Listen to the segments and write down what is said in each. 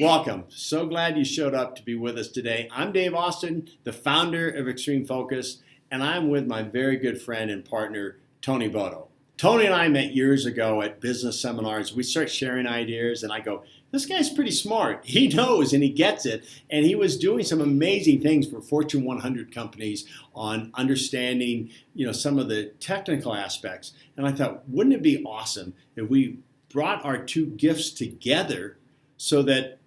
Welcome. So glad you showed up to be with us today. I'm Dave Austin, the founder of Extreme Focus, and I'm with my very good friend and partner, Tony Bodo. Tony and I met years ago at business seminars. We start sharing ideas, and I go, this guy's pretty smart. He knows and he gets it. And he was doing some amazing things for Fortune 100 companies on understanding, some of the technical aspects. And I thought, wouldn't it be awesome if we brought our two gifts together so that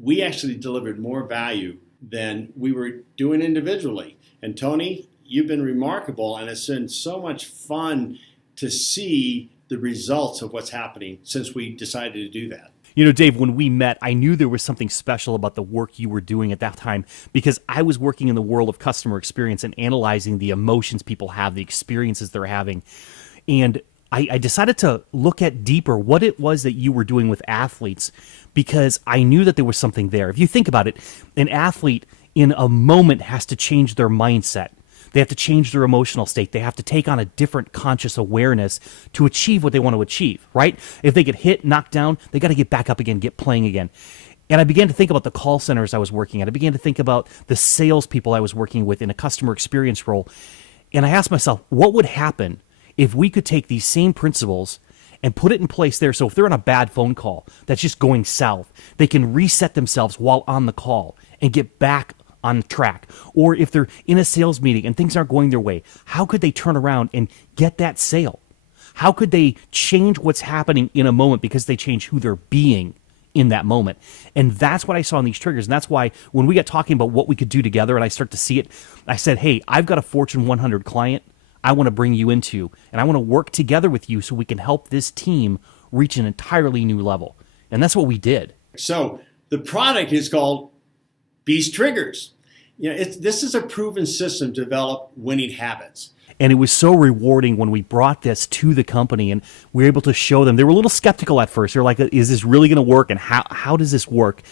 we actually delivered more value than we were doing individually. And Tony, you've been remarkable, and it's been so much fun to see the results of what's happening since we decided to do that. Dave, when we met, I knew there was something special about the work you were doing at that time because I was working in the world of customer experience and analyzing the emotions people have, the experiences they're having. And I decided to look at deeper what it was that you were doing with athletes because I knew that there was something there. If you think about it, an athlete in a moment has to change their mindset. They have to change their emotional state. They have to take on a different conscious awareness to achieve what they want to achieve, right? If they get hit, knocked down, they got to get back up again, get playing again. And I began to think about the call centers I was working at. I began to think about the salespeople I was working with in a customer experience role. And I asked myself, what would happen if we could take these same principles and put it in place there so if they're on a bad phone call that's just going south, they can reset themselves while on the call and get back on track. Or if they're in a sales meeting and things aren't going their way, how could they turn around and get that sale? How could they change what's happening in a moment because they change who they're being in that moment? And that's what I saw in these triggers. And that's why when we got talking about what we could do together and I start to see it, I said, hey, I've got a Fortune 100 client I want to bring you into, and I want to work together with you so we can help this team reach an entirely new level. And that's what we did. So the product is called Beast Triggers. This is a proven system to develop winning habits. And it was so rewarding when we brought this to the company and we were able to show them. They were a little skeptical at first. They're like, is this really going to work? And how does this work?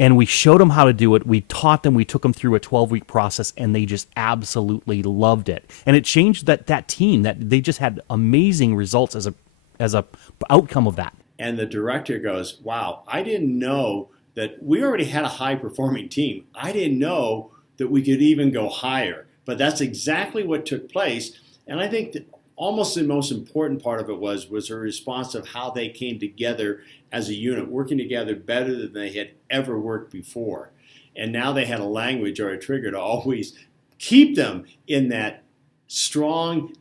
And we showed them how to do it. We taught them. We took them through a 12-week process, and they just absolutely loved it. And it changed that team. That they just had amazing results as a outcome of that. And the director goes, "Wow, I didn't know that we already had a high-performing team. I didn't know that we could even go higher." But that's exactly what took place. And I think that almost the most important part of it was a response of how they came together as a unit, working together better than they had ever worked before. And now they had a language or a trigger to always keep them in that strong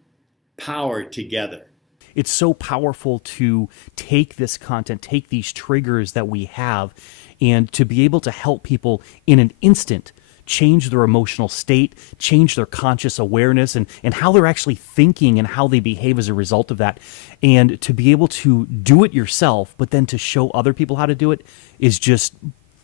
power together. It's so powerful to take this content, take these triggers that we have, and to be able to help people in an instant change their emotional state, change their conscious awareness and how they're actually thinking and how they behave as a result of that. And to be able to do it yourself, but then to show other people how to do it is just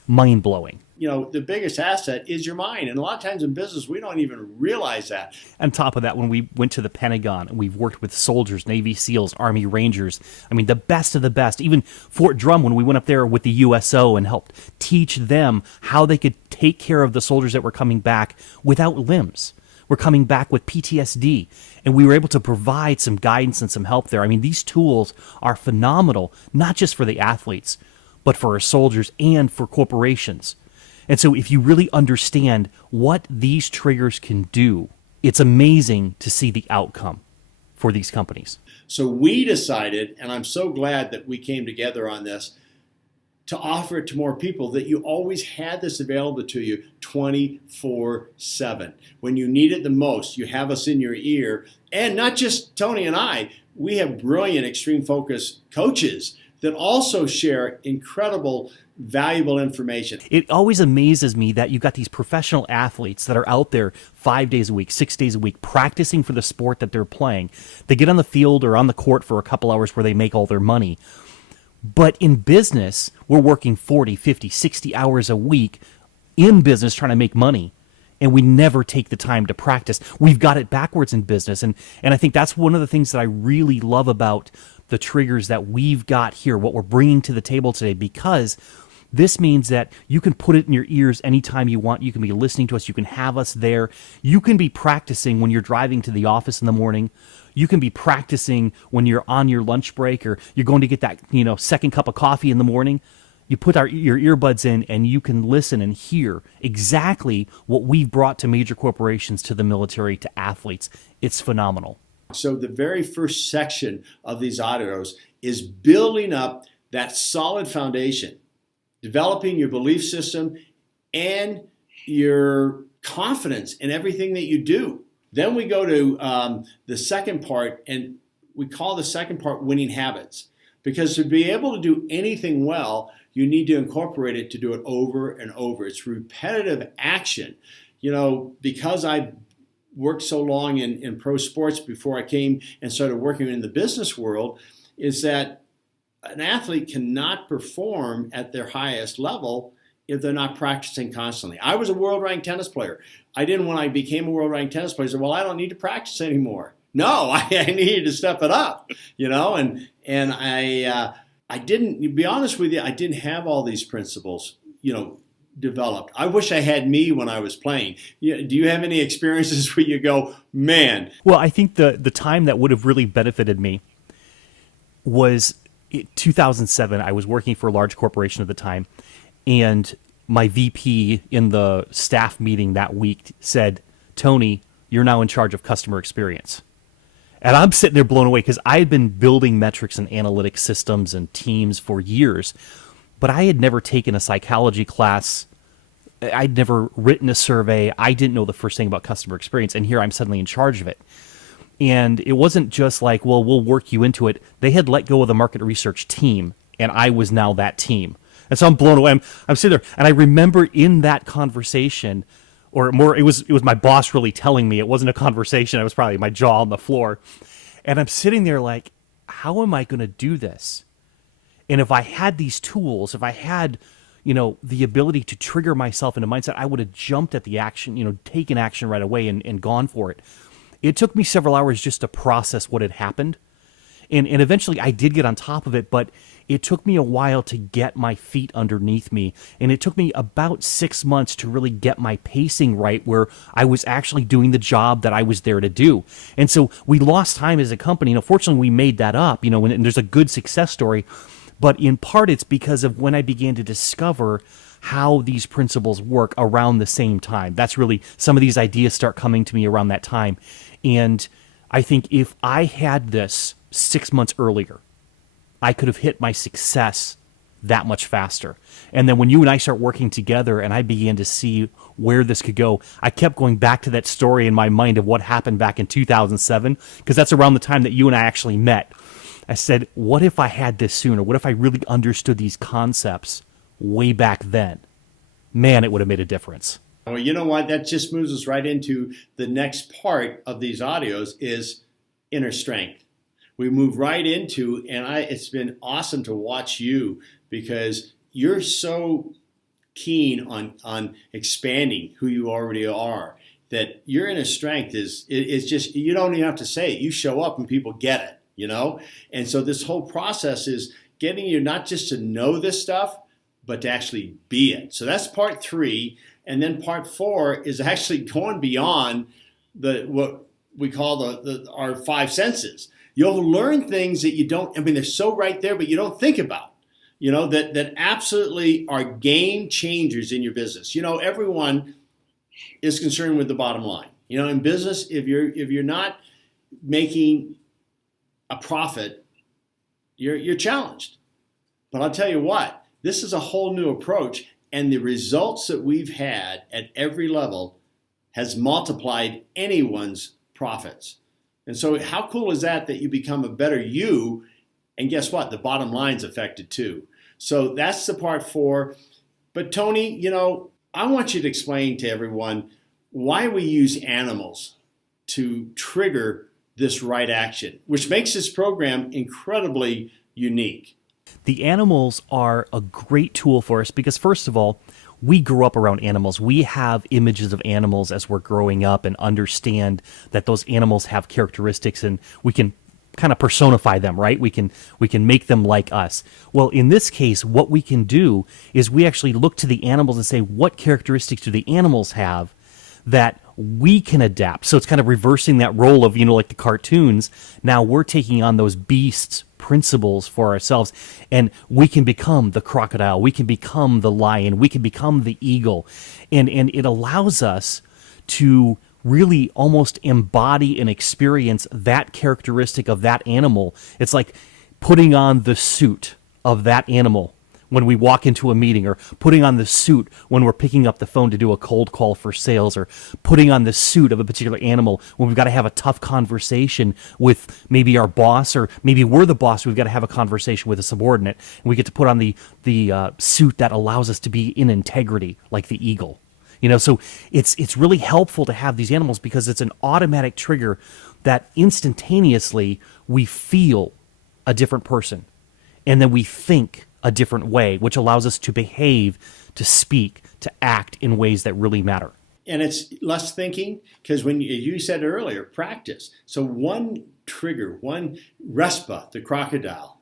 mind-blowing. The biggest asset is your mind. And a lot of times in business, we don't even realize that. On top of that, when we went to the Pentagon and we've worked with soldiers, Navy SEALs, Army Rangers, I mean, the best of the best, even Fort Drum, when we went up there with the USO and helped teach them how they could take care of the soldiers that were coming back without limbs. We're coming back with PTSD, and we were able to provide some guidance and some help there. I mean, these tools are phenomenal, not just for the athletes, but for our soldiers and for corporations. And so if you really understand what these triggers can do, it's amazing to see the outcome for these companies. So we decided, and I'm so glad that we came together on this, to offer it to more people, that you always had this available to you 24/7. When you need it the most, you have us in your ear. And not just Tony and I, we have brilliant Extreme Focus coaches that also share incredible, valuable information. It always amazes me that you've got these professional athletes that are out there 5 days a week, 6 days a week, practicing for the sport that they're playing. They get on the field or on the court for a couple hours where they make all their money. But in business, we're working 40, 50, 60 hours a week in business trying to make money. And we never take the time to practice. We've got it backwards in business. And I think that's one of the things that I really love about the triggers that we've got here, what we're bringing to the table today, because this means that you can put it in your ears anytime you want. You can be listening to us. You can have us there. You can be practicing when you're driving to the office in the morning. You can be practicing when you're on your lunch break or you're going to get that, second cup of coffee in the morning. You put your earbuds in and you can listen and hear exactly what we've brought to major corporations, to the military, to athletes. It's phenomenal. So the very first section of these audios is building up that solid foundation, developing your belief system and your confidence in everything that you do. Then we go to the second part, and we call the second part winning habits. Because to be able to do anything well, you need to incorporate it to do it over and over. It's repetitive action. Because I worked so long in pro sports before I came and started working in the business world, is that an athlete cannot perform at their highest level if they're not practicing constantly. I was a world-ranked tennis player. When I became a world-ranked tennis player, I said, well, I don't need to practice anymore. No, I needed to step it up, and I didn't, to be honest with you, I didn't have all these principles, developed. I wish I had me when I was playing. Do you have any experiences where you go, man? Well, I think the time that would have really benefited me was 2007. I was working for a large corporation at the time, and my VP in the staff meeting that week said, Tony, you're now in charge of customer experience. And I'm sitting there blown away because I had been building metrics and analytics systems and teams for years, but I had never taken a psychology class. I'd never written a survey. I didn't know the first thing about customer experience, and here I'm suddenly in charge of it. And it wasn't just like, well, we'll work you into it. They had let go of the market research team, and I was now that team. And so I'm blown away. I'm sitting there, and I remember in that conversation, or more, it was my boss really telling me. It wasn't a conversation. It was probably my jaw on the floor. And I'm sitting there like, how am I going to do this? And if I had these tools, if I had, the ability to trigger myself into mindset, I would have jumped at the action, taken action right away and gone for it. It took me several hours just to process what had happened. And eventually I did get on top of it, but it took me a while to get my feet underneath me. And it took me about 6 months to really get my pacing right, where I was actually doing the job that I was there to do. And so we lost time as a company. Fortunately, we made that up, and there's a good success story. But in part, it's because of when I began to discover how these principles work around the same time. That's really, some of these ideas start coming to me around that time. And I think if I had this 6 months earlier, I could have hit my success that much faster. And then when you and I start working together and I began to see where this could go, I kept going back to that story in my mind of what happened back in 2007, because that's around the time that you and I actually met. I said, what if I had this sooner? What if I really understood these concepts way back then? Man, it would have made a difference. Well, you know what? That just moves us right into the next part of these audios is inner strength. We move right into, and it's been awesome to watch you because you're so keen on expanding who you already are, that your inner strength is just, you don't even have to say it. You show up and people get it, And so this whole process is getting you not just to know this stuff, but to actually be it. So that's part 3. And then part 4 is actually going beyond what we call our 5 senses. You'll learn things that you don't, they're so right there, but you don't think about, that absolutely are game changers in your business. Everyone is concerned with the bottom line. In business, if you're not making a profit, you're challenged. But I'll tell you what, this is a whole new approach, and the results that we've had at every level has multiplied anyone's profits. And so how cool is that you become a better you, and guess what? The bottom line's affected too. So that's the part 4. But Tony, I want you to explain to everyone why we use animals to trigger this right action, which makes this program incredibly unique. The animals are a great tool for us because, first of all, we grew up around animals. We have images of animals as we're growing up and understand that those animals have characteristics, and we can kind of personify them, right? We can make them like us. Well, in this case, what we can do is we actually look to the animals and say, what characteristics do the animals have that we can adapt? So it's kind of reversing that role of, like the cartoons. Now we're taking on those beasts' principles for ourselves, and we can become the crocodile, we can become the lion, we can become the eagle. And it allows us to really almost embody and experience that characteristic of that animal. It's like putting on the suit of that animal when we walk into a meeting, or putting on the suit when we're picking up the phone to do a cold call for sales, or putting on the suit of a particular animal when we've got to have a tough conversation with maybe our boss, or maybe we're the boss, we've got to have a conversation with a subordinate, and we get to put on the suit that allows us to be in integrity like the eagle. So it's really helpful to have these animals, because it's an automatic trigger that instantaneously we feel a different person, and then we think a different way, which allows us to behave, to speak, to act in ways that really matter. And it's less thinking, because when you said earlier, practice. So one trigger, one RESPA, the crocodile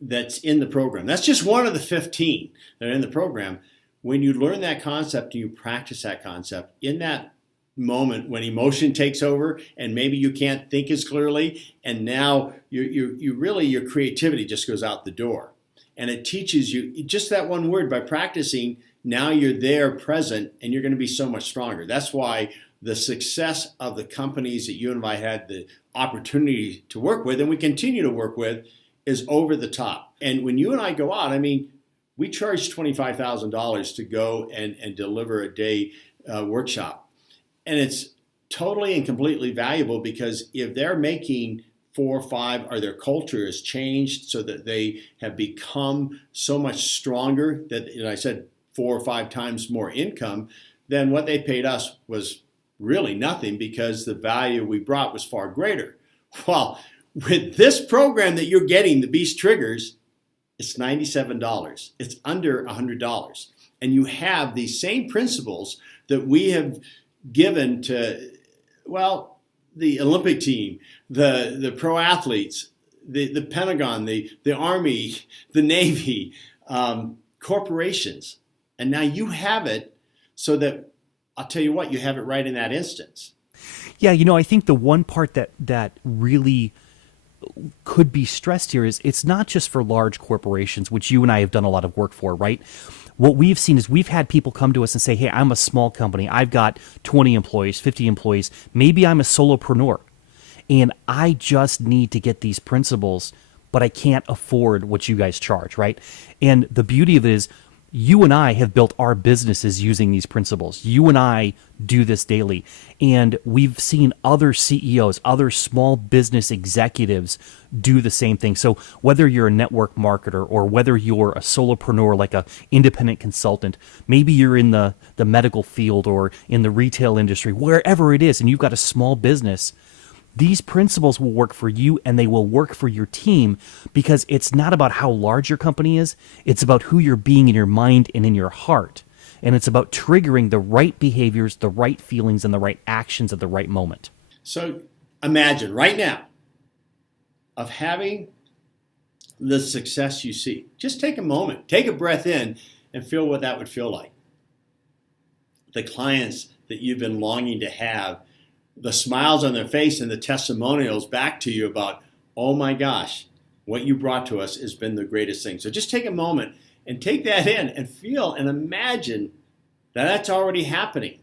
that's in the program, that's just one of the 15 that are in the program. When you learn that concept and you practice that concept, in that moment when emotion takes over and maybe you can't think as clearly, and now you really, your creativity just goes out the door. And it teaches you just that one word. By practicing, now you're there present, and you're going to be so much stronger. That's why the success of the companies that you and I had the opportunity to work with, and we continue to work with, is over the top. And when you and I go out, we charge $25,000 to go and deliver a day workshop. And it's totally and completely valuable, because if they're making 4 or 5, or their culture has changed so that they have become so much stronger that, I said 4 or 5 times more income, then what they paid us was really nothing, because the value we brought was far greater. Well, with this program that you're getting, the Beast Triggers, it's $97. It's under $100. And you have these same principles that we have given to, the Olympic team, the pro athletes, the Pentagon, the Army, the Navy, corporations. And now you have it, so that, I'll tell you what, you have it right in that instance. Yeah, I think the one part that really could be stressed here is it's not just for large corporations, which you and I have done a lot of work for, right? What we've seen is we've had people come to us and say, hey, I'm a small company. I've got 20 employees, 50 employees. Maybe I'm a solopreneur, and I just need to get these principles, but I can't afford what you guys charge, right? And the beauty of it is, you and I have built our businesses using these principles. You and I do this daily. And we've seen other CEOs, other small business executives do the same thing. So whether you're a network marketer, or whether you're a solopreneur, like a independent consultant, maybe you're in the medical field or in the retail industry, wherever it is, and you've got a small business, these principles will work for you, and they will work for your team, because it's not about how large your company is. It's about who you're being in your mind and in your heart. And it's about triggering the right behaviors, the right feelings, and the right actions at the right moment. So imagine right now of having the success you see. Just take a moment, take a breath in, and feel what that would feel like. The clients that you've been longing to have, the smiles on their face and the testimonials back to you about, oh my gosh, what you brought to us has been the greatest thing. So just take a moment and take that in and feel and imagine that that's already happening,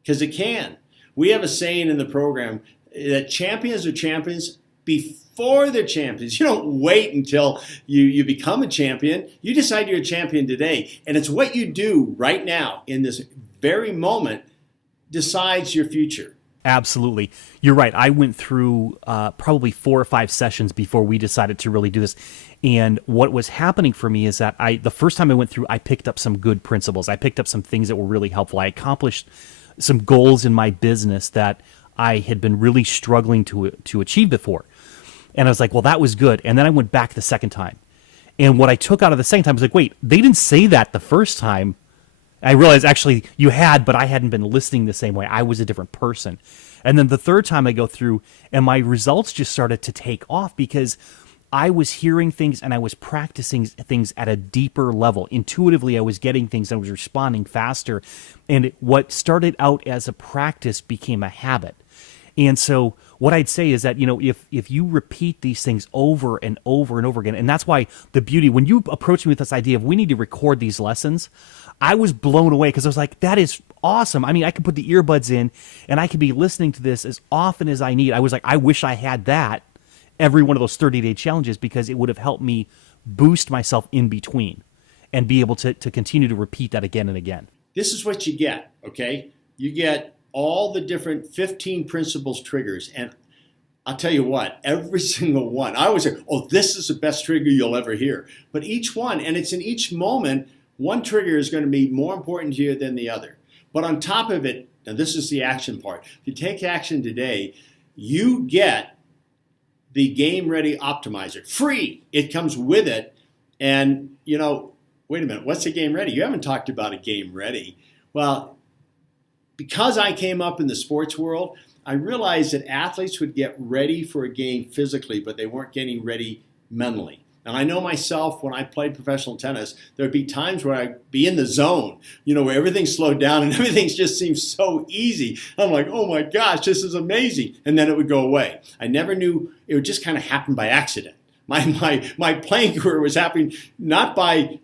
because it can. We have a saying in the program that champions are champions before they're champions. You don't wait until you become a champion. You decide you're a champion today. And it's what you do right now in this very moment decides your future. Absolutely. You're right. I went through probably 4 or 5 sessions before we decided to really do this. And what was happening for me is that the first time I went through, I picked up some good principles. I picked up some things that were really helpful. I accomplished some goals in my business that I had been really struggling to achieve before. And I was like, well, that was good. And then I went back the second time. And what I took out of the second time was like, wait, they didn't say that the first time. I realized actually you had, but I hadn't been listening the same way. I was a different person. And then the third time I go through, and my results just started to take off, because I was hearing things and I was practicing things at a deeper level. Intuitively, I was getting things and I was responding faster. And what started out as a practice became a habit. And so what I'd say is that, if you repeat these things over and over and over again, and that's why the beauty, when you approached me with this idea of we need to record these lessons, I was blown away because I was like, that is awesome. I mean, I could put the earbuds in and I could be listening to this as often as I need. I was like, I wish I had that every one of those 30-day challenges, because it would have helped me boost myself in between and be able to continue to repeat that again and again. This is what you get, okay? You get all the different 15 principles triggers. And I'll tell you what, every single one, I always say, oh, this is the best trigger you'll ever hear. But each one, and it's in each moment, one trigger is going to be more important to you than the other. But on top of it, and this is the action part, if you take action today, you get the Game Ready Optimizer. Free. It comes with it. And, wait a minute, what's a Game Ready? You haven't talked about a Game Ready. Well, because I came up in the sports world, I realized that athletes would get ready for a game physically, but they weren't getting ready mentally. And I know myself, when I played professional tennis, there'd be times where I'd be in the zone, where everything slowed down and everything just seems so easy. I'm like, oh my gosh, this is amazing. And then it would go away. I never knew, it would just kind of happen by accident. My playing career was happening not by,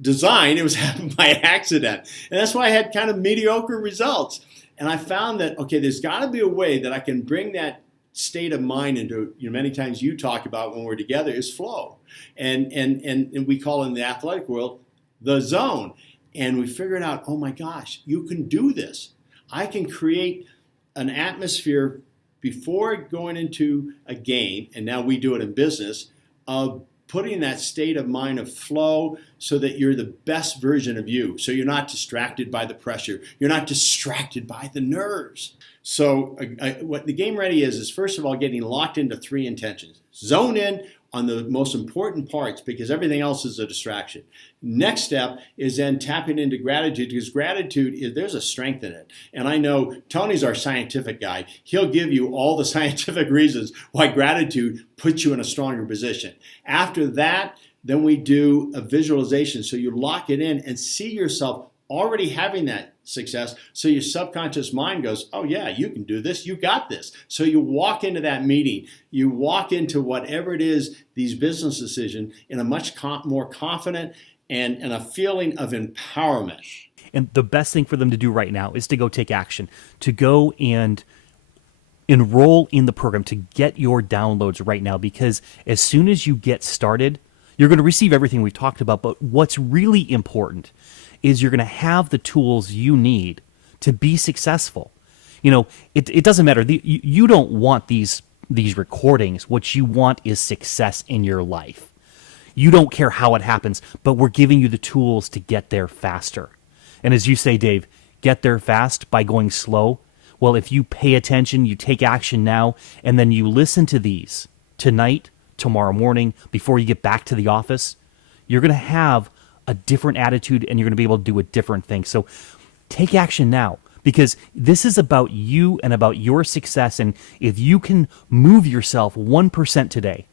design, it was happening by accident. And that's why I had kind of mediocre results. And I found that, okay, there's got to be a way that I can bring that state of mind into, many times you talk about when we're together, is flow. And we call it in the athletic world the zone. And we figured out, oh my gosh, you can do this. I can create an atmosphere before going into a game, and now we do it in business, of putting that state of mind of flow so that you're the best version of you. So you're not distracted by the pressure. You're not distracted by the nerves. So what the Game Ready is first of all getting locked into 3 intentions. Zone in on the most important parts, because everything else is a distraction. Next step is then tapping into gratitude, because gratitude, there's a strength in it. And I know Tony's our scientific guy. He'll give you all the scientific reasons why gratitude puts you in a stronger position. After that, then we do a visualization. So you lock it in and see yourself already having that success. So your subconscious mind goes, oh yeah, you can do this. You got this. So you walk into that meeting, you walk into whatever it is, these business decisions, in a much more confident and a feeling of empowerment. And the best thing for them to do right now is to go take action, to go and enroll in the program, to get your downloads right now, because as soon as you get started, you're going to receive everything we've talked about. But what's really important is you're going to have the tools you need to be successful. It doesn't matter. You don't want these recordings. What you want is success in your life. You don't care how it happens, but we're giving you the tools to get there faster. And as you say, Dave, get there fast by going slow. Well, if you pay attention, you take action now, and then you listen to these tonight, tomorrow morning, before you get back to the office, you're going to have a different attitude and you're going to be able to do a different thing. So take action now, because this is about you and about your success. And if you can move yourself 1% today,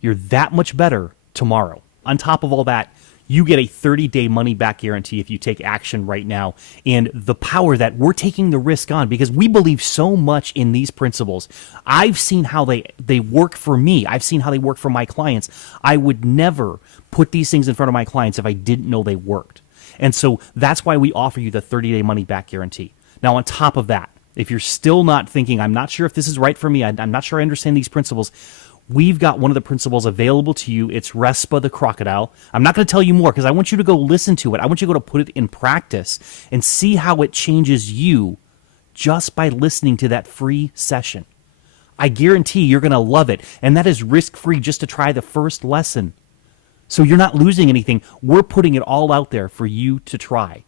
you're that much better tomorrow. On top of all that, you get a 30-day money-back guarantee if you take action right now. And the power that we're taking the risk on, because we believe so much in these principles. I've seen how they work for me. I've seen how they work for my clients. I would never put these things in front of my clients if I didn't know they worked. And so that's why we offer you the 30-day money-back guarantee. Now, on top of that, if you're still not thinking, I'm not sure if this is right for me, I'm not sure I understand these principles, we've got one of the principles available to you. It's RESPA the Crocodile. I'm not going to tell you more because I want you to go listen to it. I want you to go to put it in practice and see how it changes you just by listening to that free session. I guarantee you're going to love it. And that is risk-free just to try the first lesson. So you're not losing anything. We're putting it all out there for you to try.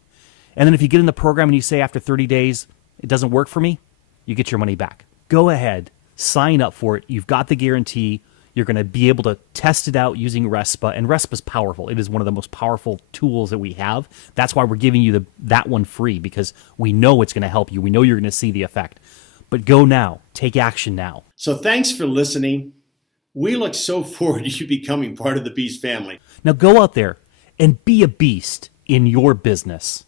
And then if you get in the program and you say after 30 days, it doesn't work for me, you get your money back. Go ahead. Sign up for it. You've got the guarantee. You're going to be able to test it out using RESPA, and RESPA is powerful. It is one of the most powerful tools that we have. That's why we're giving you that one free, because we know it's going to help you. We know you're going to see the effect. But go now. Take action now. So thanks for listening. We look so forward to you becoming part of the Beast family. Now go out there and be a beast in your business.